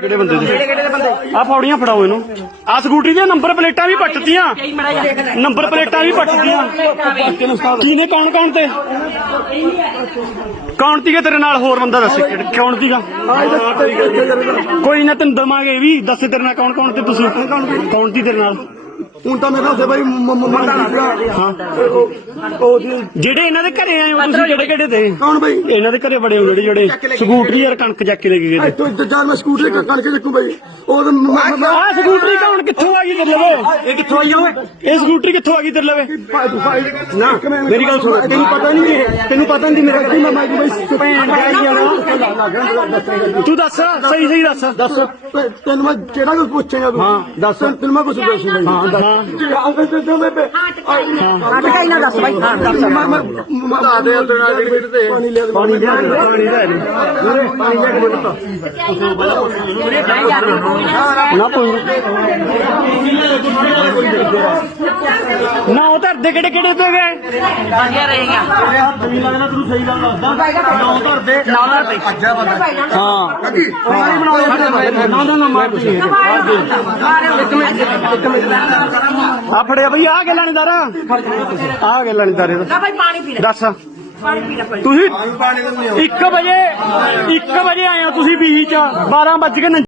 ਕਿਹੜੇ ਬੰਦੇ ਦੇ ਆ ਫੌੜੀਆਂ ਫੜਾਓ ਇਹਨੂੰ ਆ ਸਕੂਟਰੀ ਦੇ ਨੰਬਰ ਪਲੇਟਾਂ ਵੀ ਪੱਟਤੀਆਂ ਨੰਬਰ ਪਲੇਟਾਂ ਵੀ ਪੱਟਤੀਆਂ ਕਿਹਨੇ ਕੌਣ ਕੌਣ ਤੇ ਕੌਣ ਤੀਗਾ ਤੇਰੇ ਨਾਲ ਹੋਰ ਬੰਦਾ ਦੱਸ ਕੌਣ ਤੀਗਾ ਕੋਈ ਨਾ ਤੈਨੂੰ ਦਮਾਗੇ ਵੀ ਦੱਸ ਤੇਰੇ ਨਾਲ ਕੌਣ ਕੌਣ ਤੇ ਤੁਸੀਂ ਕੌਣ ਤੀ ਤੇਰੇ ਨਾਲ ਹੁਣ ਤਾਂ ਮੇਰਾ ਸੇ ਬਾਈ ਮੰਨ ਲਿਆ ਜਿਹੜੇ ਇਹਨਾਂ ਦੇ ਘਰੇ ਆਏ ਉਹ ਜਿਹੜੇ ਕਿਹੜੇ ਤੇ ਕੌਣ ਬਾਈ ਇਹਨਾਂ ਦੇ ਘਰੇ ਬੜੇ ਹੁੰਦੇ ਜਿਹੜੇ ਸਕੂਟਰੀ ਯਾਰ ਕਣਕ ਚੱਕ ਕੇ ਲੈ ਕੇ ਗਏ ਤੂੰ ਇੱਧਰ ਜਾਣ ਮੈਂ ਸਕੂਟਰੀ ਕਣ ਕੇ ਦੇਖੂ ਬਾਈ ਉਹ ਆ ਸਕੂਟਰੀ ਕਣ ਕਿੱਥੋਂ ਆ ਗਈ ਤੇ ਲਵੇ ਇਹ ਕਿੱਥੋਂ ਆਈ ਉਹ ਇਹ ਸਕੂਟਰੀ ਕਿੱਥੋਂ ਆ ਗਈ ਦਿੱਲੇ ਨਾ ਮੇਰੀ ਗੱਲ ਸੁਣ ਤੈਨੂੰ ਪਤਾ ਨਹੀਂ ਤੈਨੂੰ ਪਤਾ ਨਹੀਂ ਮੇਰੇ ਕੋਲ ਮੈਂ ਮਾਈ ਬਾਈ ਸੁਪੈਨ ਗਿਆ ਨਾ ਤੂੰ ਦੱਸ ਸਹੀ ਸਹੀ ਦੱਸ ਦੱਸ ਤੈਨੂੰ ਮੈਂ ਕਿਹੜਾ ਕੁਝ ਪੁੱਛਿਆ ਤੂੰ ਹਾਂ ਦੱਸ ਤੈਨੂੰ ਮੈਂ ਕੁਝ ਦੱਸ ਹਾਂ ਹਾਂ ਅਟਕਾਈ ਨਾ ਦੱਸ ਬਾਈ ਹਾਂ ਦੱਸ ਮਰ ਮਰ ਪਾਣੀ ਲੈ ਪਾਣੀ ਲੈ ਪਾਣੀ ਲੈ ਪਾਣੀ ਲੈ ਕੇ ਬੋਲ ਤਾ ਨਾ ਪੁੱਛ ਨਾ ਉਧਰ ਧਰਦੇ ਕਿਹੜੇ ਕਿਹੜੇ ਪਏ ਗਏ ਬਾਜੀਆਂ ਰਹੀਆਂ ਤੇਰੇ ਹੱਥ ਵੀ ਲੱਗਣਾ ਤੂੰ ਸਹੀ ਗੱਲ ਦੱਸਦਾ ਨਾ ਉਧਰ ਧਰਦੇ ਨਾਲ ਨਾਲ ਪਈ ਬੰਦਾ ਹਾਂ ਕੀ ਉਹ ਵੀ ਨਾ ਨਾ ਨਾ ਮਾਰ ਪੁੱਛੀ ਆ ਫੜਿਆ ਭਈ ਆ ਕੇ ਲੈਣੇ ਆ ਕੇ ਲੈਣੇ ਦਾਰੇ ਭਾਈ ਪਾਣੀ ਪੀ ਲੈ ਦੱਸ ਤੁਸੀਂ 1 ਵਜੇ 1 ਵਜੇ ਆਇਆ ਹੋ ਤੁਸੀਂ ਬੀਚ 12:00 ਵਜੇ